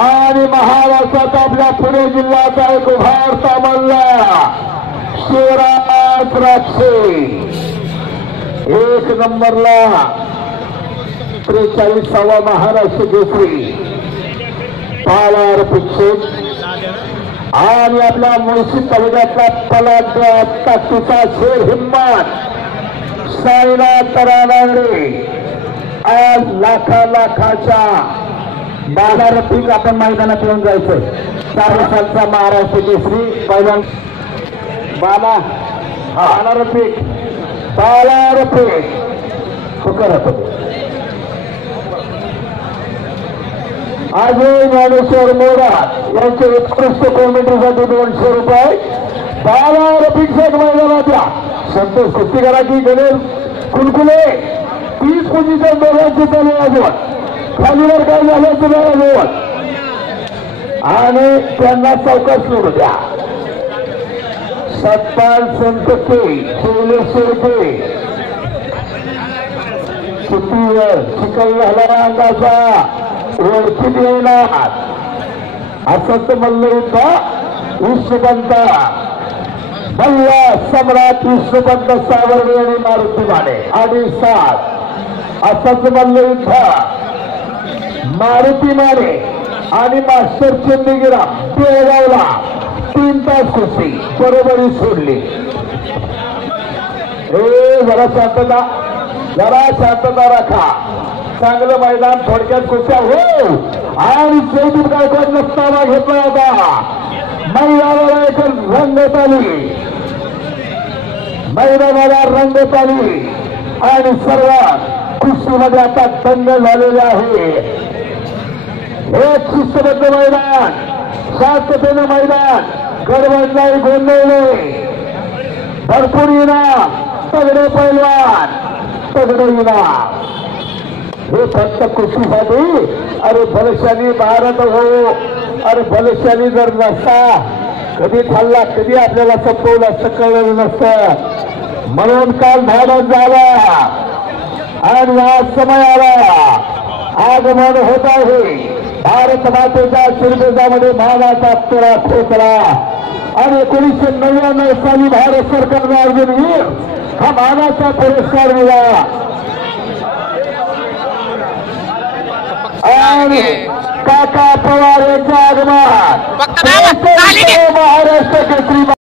आणि महाराष्ट्रात आपल्या पुणे जिल्ह्याचा एक उभारता मल्ला शिवराज राक्षे 1 नंबरला 43वा महाराष्ट्र केसरी पालार पिक्षेत आणि आपल्या मुळशी तालुक्यातला पलाट ताकदीचा शेर हिम्मत साईनाथ तरानागडे आज लाखाच्या बाजार पीक आपण मैदानात येऊन जायचं 4 सालचा महाराष्ट्र केसरी पहिला बाजार पीक अजय ज्ञानेश्वर मोरात यांचे उत्कृष्ट कॉमेंट्रीसाठी 200 रुपये बाजार पीक मैदानातल्या संतोष कुस्तीकराची गणेश कुलकुले 30 पोझिशन दोघांची चालू अजून खालीवर काय झालं तुम्हाला आणि त्यांना चौकस करू द्या सत्पाल संतके शेळके सुट्टीवर चिखल झाला अंगाचा ओळखीत येणार असंत मल्लयुद्ध विश्वपंत मल्ल सम्राट विश्वपंत सावरणे आणि मारुती माने आणि 7 असंत मल्लयुद्ध मारुती माने आणि मास्टर चंदीगिरा बेळगावला 3 तास कुस्ती बरोबरी सोडली जरा शांतता राखा चांगलं मैदान थोडक्यात कुस्त्या हो आणि जयदीप गायकवाड नसताना घेतला होता मैदानाला एक रंगत आली मैदानाला रंगत आली आणि सर्वात कुस्तीमध्ये आता दंग झालेले आहे एक शिस्तबद्ध मैदान शांततेनं मैदान गडबड नाही गोंधळ नाही भरपूर इनाम तगडे पैलवान तगडे इनाम हे फक्त कुस्तीसाठी अरे बलशाली भारत हो अरे बलशाली जर नसता कधी खाल्ला कधी आपल्याला संपवलं असं कळलं नसतं म्हणून काल धाडस झाला आणि आज समय आला आगमन होत आहे भारत मातेच्या शिरबेजामध्ये मानाचा तुरा ठोकला आणि 1999 साली भारत सरकारने अर्जुनवीर हा मानाचा पुरस्कार दिला आणि काका पवार यांच्या आगमन महाराष्ट्र केसरी